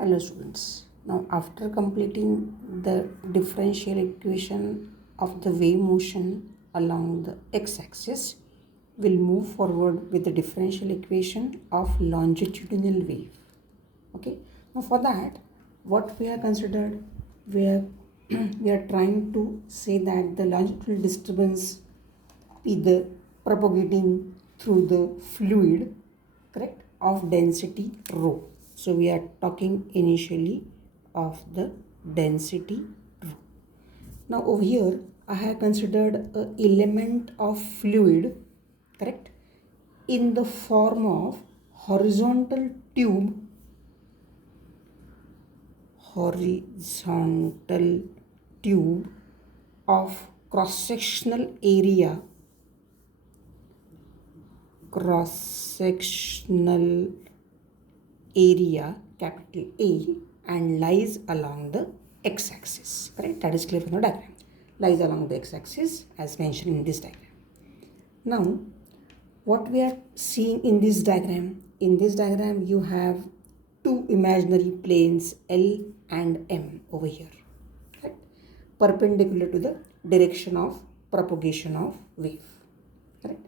Hello students. Now after completing the differential equation of the wave motion along the x-axis, we'll move forward with the differential equation of longitudinal wave. Okay. Now for that, what we are considered, we are we are trying to say that the longitudinal disturbance is the propagating through the fluid, correct, of density rho. So we are talking initially of the density rho. Now over here I have considered an element of fluid, correct, in the form of horizontal tube of cross-sectional area capital A and lies along the x-axis, correct? That is clear from the diagram. Lies along the x-axis as mentioned in this diagram. Now what we are seeing in this diagram, you have two imaginary planes L and M over here, right? Perpendicular to the direction of propagation of wave, correct?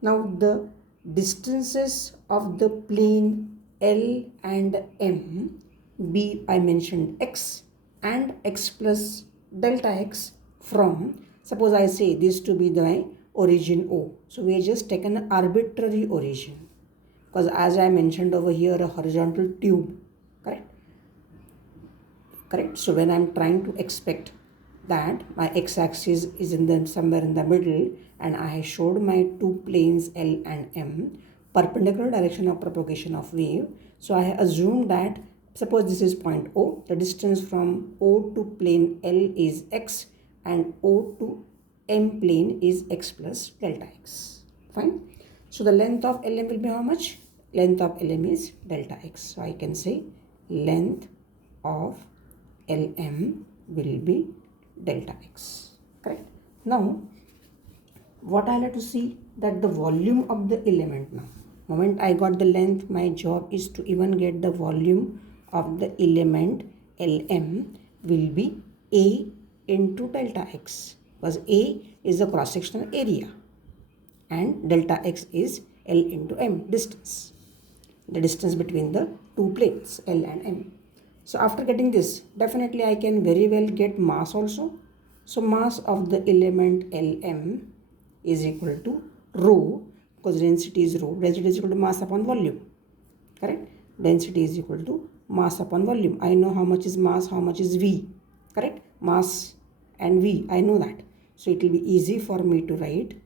Now the distances of the plane L and M be I mentioned x and x plus delta x from, suppose I say this to be the origin O. So we have just taken an arbitrary origin because as I mentioned over here a horizontal tube, correct. So when I'm trying to expect that my x-axis is in the somewhere in the middle and I showed my two planes L and M perpendicular direction of propagation of wave, so I assume that suppose this is point O, the distance from O to plane L is x and O to M plane is x plus delta x. Fine. So the length of LM will be how much? Length of LM is delta x. So I can say length of LM will be delta x, correct? Now what I like to see that the volume of the element, now moment I got the length, my job is to even get the volume of the element LM will be A into delta x, because A is the cross sectional area and delta x is L into M, distance, the distance between the two planes L and M. So after getting this, definitely I can very well get mass also. So mass of the element Lm is equal to rho, because density is rho. Density is equal to mass upon volume, correct? Density is equal to mass upon volume. I know how much is mass, how much is V, correct? Mass and V, I know that. So it will be easy for me to write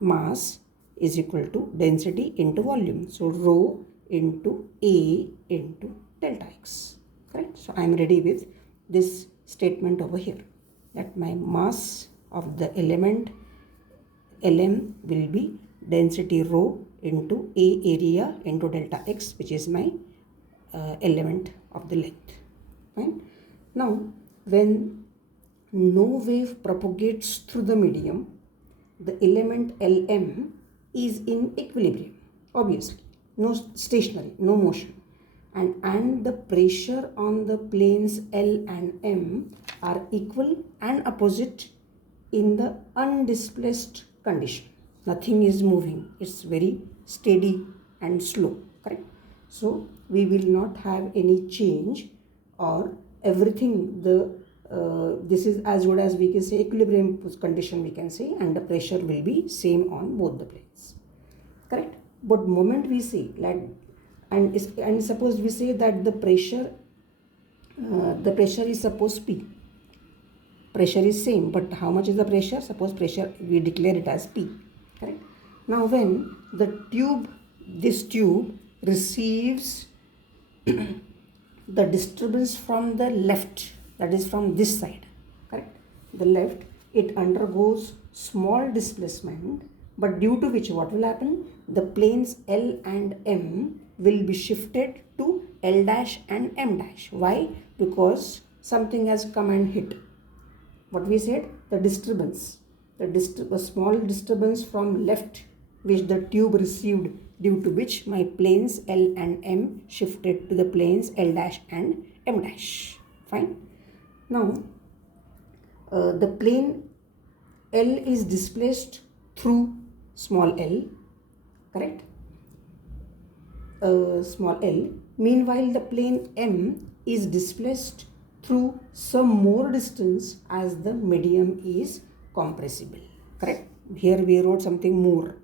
mass is equal to density into volume. So rho into A into delta x. Correct? So I am ready with this statement over here that my mass of the element Lm will be density rho into A area into delta x, which is my element of the length. Fine. Now when no wave propagates through the medium, the element Lm is in equilibrium, obviously, no stationary, no motion. And the pressure on the planes L and M are equal and opposite in the undisplaced condition. Nothing is moving. It's very steady and slow, correct? So we will not have any change or everything, this is as good as we can say equilibrium condition we can say, and the pressure will be same on both the planes, correct? But moment we say like and suppose we say that the pressure is suppose P. Pressure is same, but how much is the pressure? Suppose pressure we declare it as P, correct? Now when this tube receives the disturbance from the left, that is from this side, correct? The left, it undergoes small displacement, but due to which what will happen? The planes L and M will be shifted to L dash and M dash. Why? Because something has come and hit. What we said? The disturbance. The small disturbance from left which the tube received due to which my planes L and M shifted to the planes L dash and M dash. Fine. Now, the plane L is displaced through small l, correct? Small l. Meanwhile, the plane M is displaced through some more distance as the medium is compressible, correct? Here we wrote something more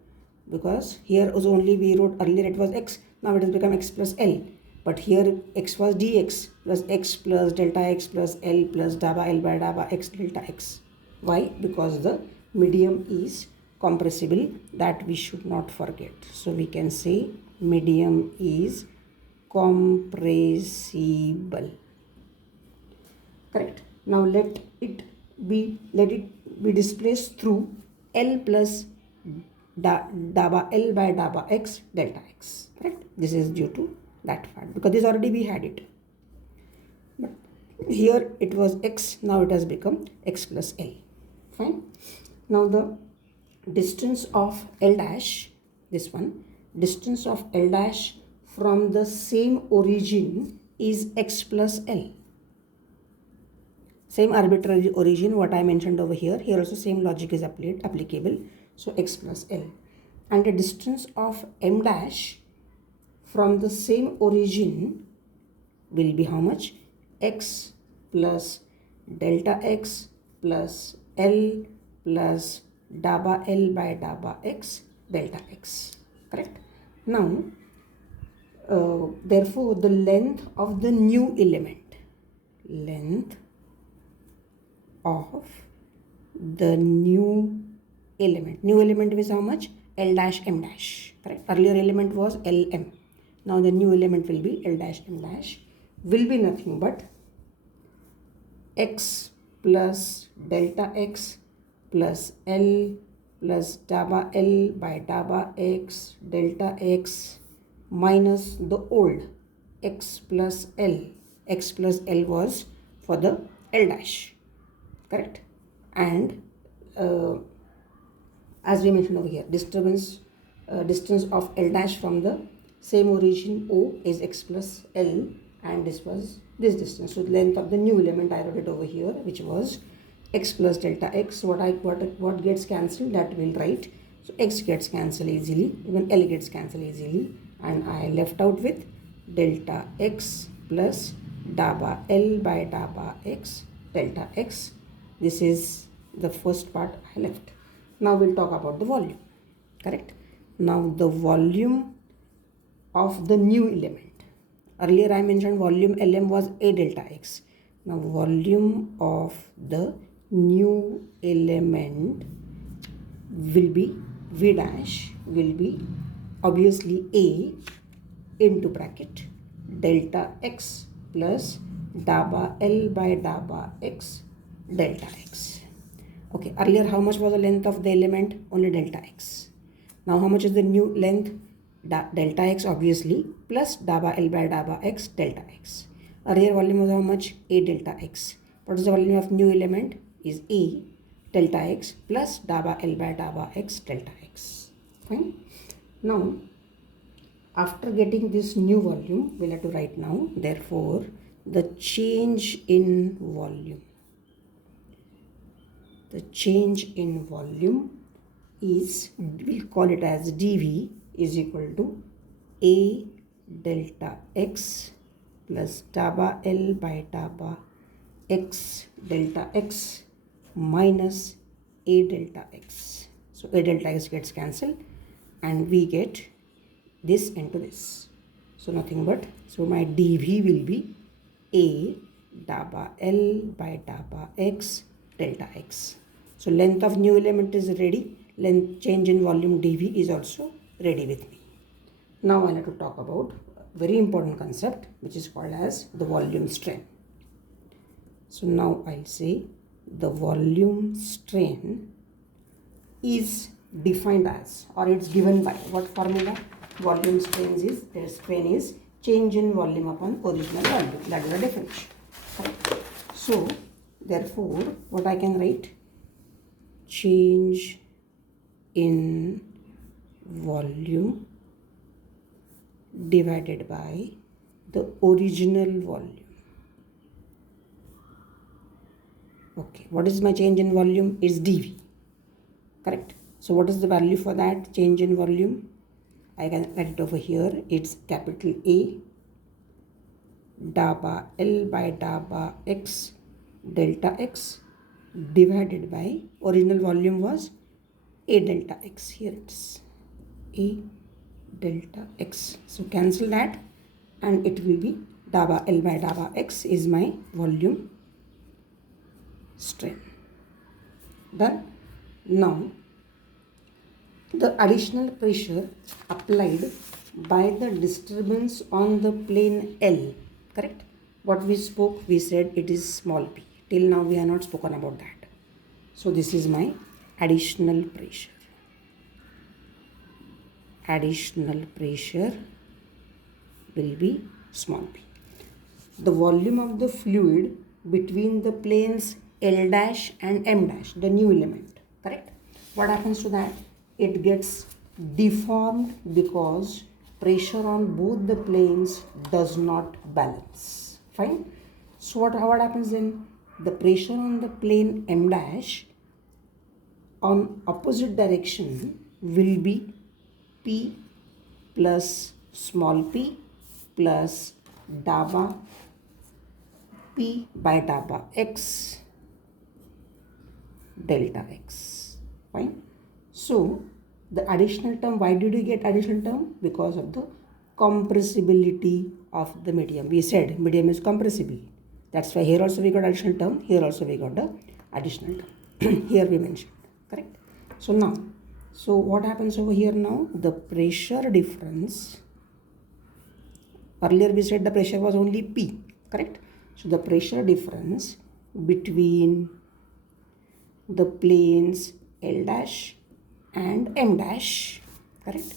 because here was only we wrote earlier it was x, now it has become x plus l. But here x was dx plus x plus delta x plus l plus dabba l by dabba x delta x. Why? Because the medium is compressible, that we should not forget. So we can say medium is compressible. Correct. Now let it be displaced through L plus dabba L by dabba x delta x. Correct. This is due to that fact because this already we had it. But here it was x, now it has become x plus L. Fine. Now the distance of L dash, this one, distance of L dash from the same origin is x plus L. Same arbitrary origin what I mentioned over here. Here also same logic is applicable. So x plus L. And the distance of M dash from the same origin will be how much? X plus delta x plus L plus dabba L by dabba x delta x. Correct? Now, therefore, the length of the new element, length of the new element is how much? L dash M dash. Correct? Earlier element was L M. Now the new element will be L dash M dash, will be nothing but x plus delta x plus L plus dabba L by dabba x delta x minus the old x plus L. X plus L was for the L dash. Correct? And as we mentioned over here, distance of L dash from the same origin O is x plus L, and this was this distance. So the length of the new element I wrote it over here, which was x plus delta x. What gets cancelled, that will write. So x gets cancelled easily, even L gets cancelled easily, and I left out with delta x plus dabba L by dabba x delta x. This is the first part I left. Now we'll talk about the volume. Correct? Now the volume of the new element. Earlier I mentioned volume Lm was A delta x. Now volume of the new element will be V dash, will be obviously A into bracket delta x plus dabba L by dabba x delta x. Okay, earlier how much was the length of the element? Only delta x. Now how much is the new length? Delta x obviously plus dabba L by dabba x delta x. Earlier volume was how much? A delta x. What is the volume of new element? Is A delta x plus dabba L by dabba x delta x. Fine. Now after getting this new volume, we'll have to write now, therefore the change in volume. The change in volume is, we'll call it as dV, is equal to A delta x plus dabba L by dabba x delta x minus A delta x. So A delta x gets cancelled and we get this into this. So nothing but, so my dV will be A dabba L by dabba x delta x. So length of new element is ready. Length change in volume dV is also ready with me. Now I have to talk about a very important concept which is called as the volume strain. So now I'll say the volume strain is defined as, or it's given by what formula? Volume strain is change in volume upon original volume. That is the definition. Correct? So therefore what I can write? Change in volume divided by the original volume. Okay, what is my change in volume? It's dV, correct? So what is the value for that change in volume? I can write it over here. It's capital A daba L by daba X delta X divided by original volume was A delta X. Here it's A delta X. So cancel that and it will be daba L by daba X is my volume strain. Done. Now the additional pressure applied by the disturbance on the plane L, correct? What we spoke, we said it is small p. Till now we have not spoken about that. So this is my additional pressure. Additional pressure will be small p. The volume of the fluid between the planes L dash and M dash, the new element, correct? What happens to that? It gets deformed because pressure on both the planes does not balance. Fine. So what happens then? The pressure on the plane M dash on opposite direction will be P plus small p plus daba P by daba X delta X. Fine. So the additional term, why did you get additional term? Because of the compressibility of the medium. We said medium is compressible. That's why here also we got additional term. Here also we got the additional term. Here we mentioned, correct? So now, so what happens over here now? The pressure difference. Earlier we said the pressure was only P, correct? So the pressure difference between the planes L dash and M dash, correct?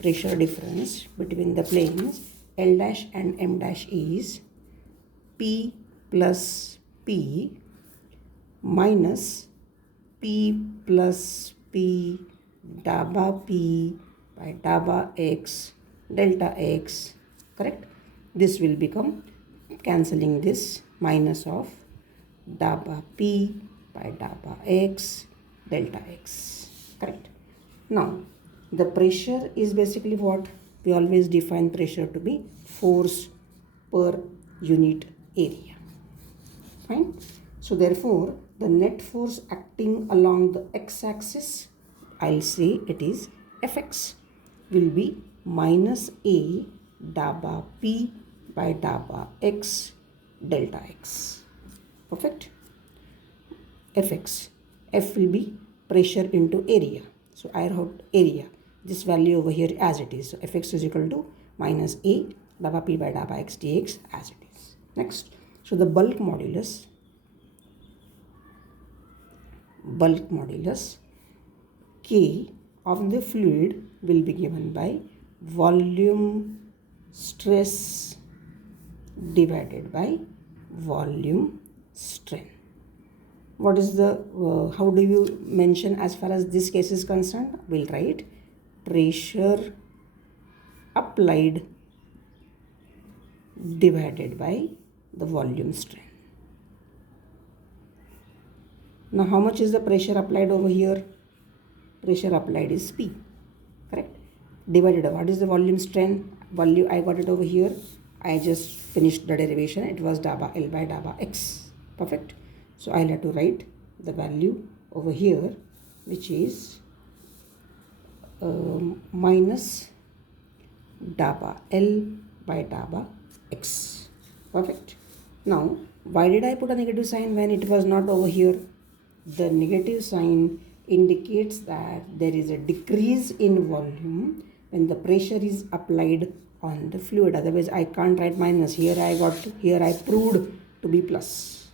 Pressure difference between the planes L dash and M dash is P plus P minus P plus P daba P by daba X delta X, correct? This will become, cancelling this, minus of daba P by daba X delta X, correct? Now the pressure is basically what? We always define pressure to be force per unit area. Fine. So therefore the net force acting along the x-axis, I'll say it is Fx, will be minus A daba P by daba X delta X. Perfect. Fx. F will be pressure into area. So I wrote area. This value over here as it is. So Fx is equal to minus A daba P by daba X dx as it is. Next. So the bulk modulus K of the fluid will be given by volume stress divided by volume strain. What is the, how do you mention as far as this case is concerned? We'll write pressure applied divided by the volume strain. Now how much is the pressure applied over here? Pressure applied is P, correct? Divided by what is the volume strain? Value I got it over here. I just finished the derivation. It was daba L by daba X. Perfect. So I'll have to write the value over here, which is minus daba L by daba X. Perfect. Now, why did I put a negative sign when it was not over here? The negative sign indicates that there is a decrease in volume when the pressure is applied on the fluid. Otherwise, I can't write minus. Here I proved to be plus.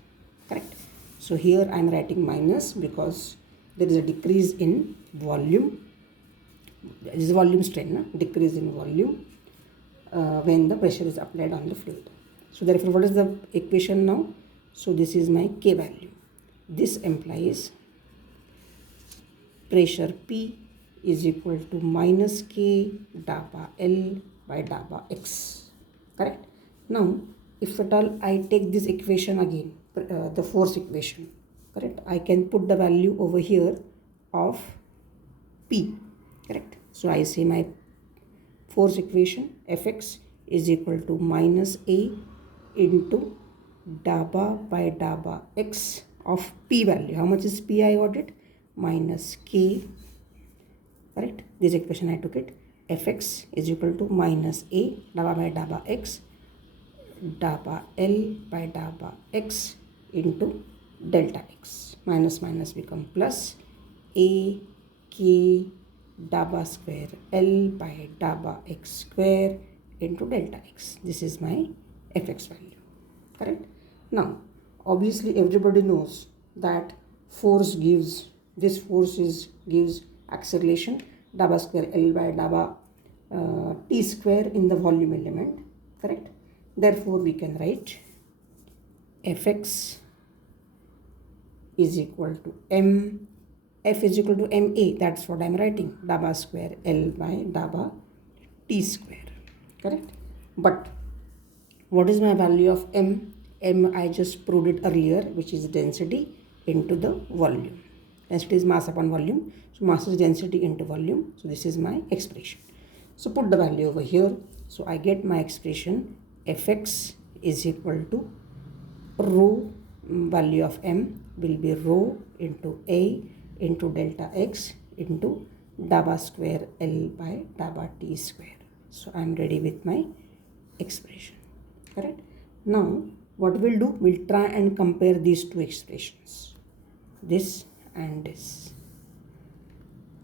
Correct. So here I am writing minus because there is a decrease in volume. This is volume strain, no? Decrease in volume when the pressure is applied on the fluid. So therefore, what is the equation now? So this is my K value. This implies pressure P is equal to minus K daba L by dabba x. Correct? Now, if at all I take this equation again, the force equation, correct? I can put the value over here of P, correct? So I say my force equation Fx is equal to minus A into dabba by dabba x of P value. How much is P? I got it minus K, correct? This equation I took it. Fx is equal to minus A dabba by dabba x dabba L by dabba x into delta x. Minus minus become plus A K dabba square L by dabba x square into delta x. This is my Fx value. Correct? Now, obviously everybody knows that force gives, this force gives acceleration dabba square L by dabba t square in the volume element. Correct? Therefore, we can write Fx is equal to m, F is equal to ma, that's what I am writing, dabba square L by dabba t square. Correct? But what is my value of m? M I just proved it earlier, which is density into the volume. Density is mass upon volume. So mass is density into volume. So this is my expression. So put the value over here. So I get my expression Fx is equal to rho, value of m will be rho into A into delta x into dabba square L by dabba t square. So I am ready with my expression. Correct? Now what we'll do, we'll try and compare these two expressions, this and this.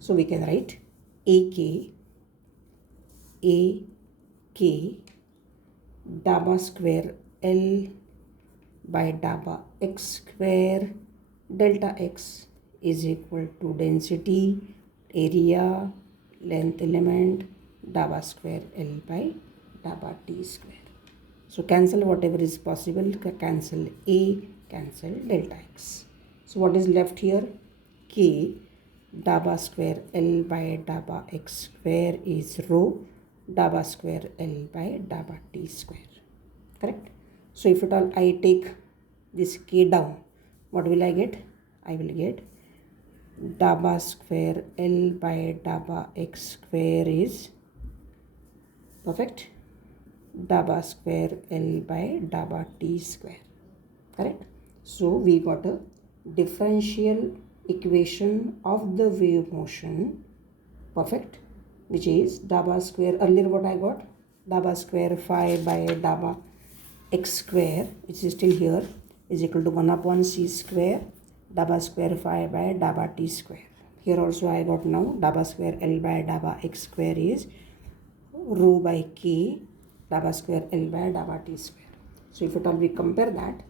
So we can write AK dabba square L by dabba x square delta x is equal to density, area, length element, dabba square L by dabba t square. So cancel whatever is possible, cancel A, cancel delta x. So what is left here? K dabba square L by dabba x square is rho dabba square L by dabba t square. Correct? So if at all I take this K down, what will I get? I will get dabba square L by dabba x square is perfect dabba square L by dabba t square. Correct? So we got a differential equation of the wave motion, perfect, which is dabba square, earlier what I got, dabba square phi by dabba x square, which is still here, is equal to 1 upon c square dabba square phi by dabba t square. Here also I got now dabba square L by dabba x square is rho by k dabba square L by dabba t square. So if at all we compare that,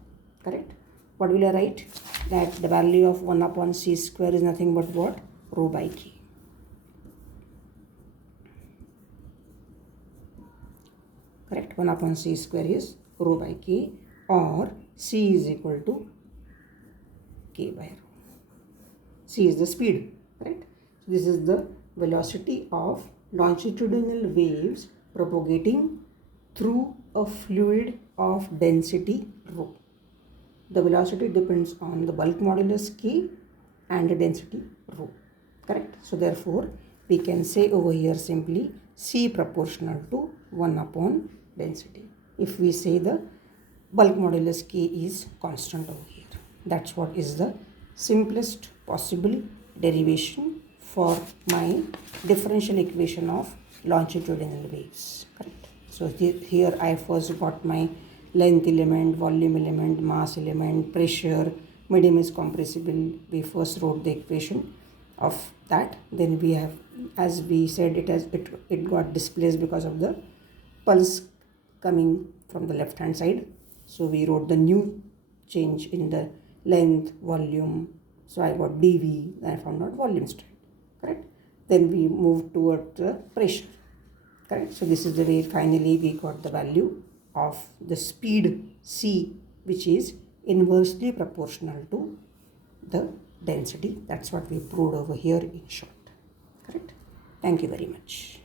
correct, what will I write? That the value of 1 upon c square is nothing but what? Rho by k. Correct? 1 upon c square is rho by k, or c is equal to k by rho. C is the speed, right? So this is the velocity of longitudinal waves propagating through a fluid of density rho. The velocity depends on the bulk modulus k and the density rho. Correct? So therefore, we can say over here simply C proportional to 1 upon density. If we say the bulk modulus k is constant over here. That's what is the simplest possible derivation for my differential equation of longitudinal waves. Correct? So here I first got my length element, volume element, mass element, pressure, medium is compressible. We first wrote the equation of that. Then we have, as we said, it got displaced because of the pulse coming from the left hand side. So we wrote the new change in the length, volume. So I got dV, then I found out volume strain. Correct? Then we moved toward the pressure. Correct? So this is the way finally we got the value of the speed C, which is inversely proportional to the density. That's what we proved over here in short. Correct? Thank you very much.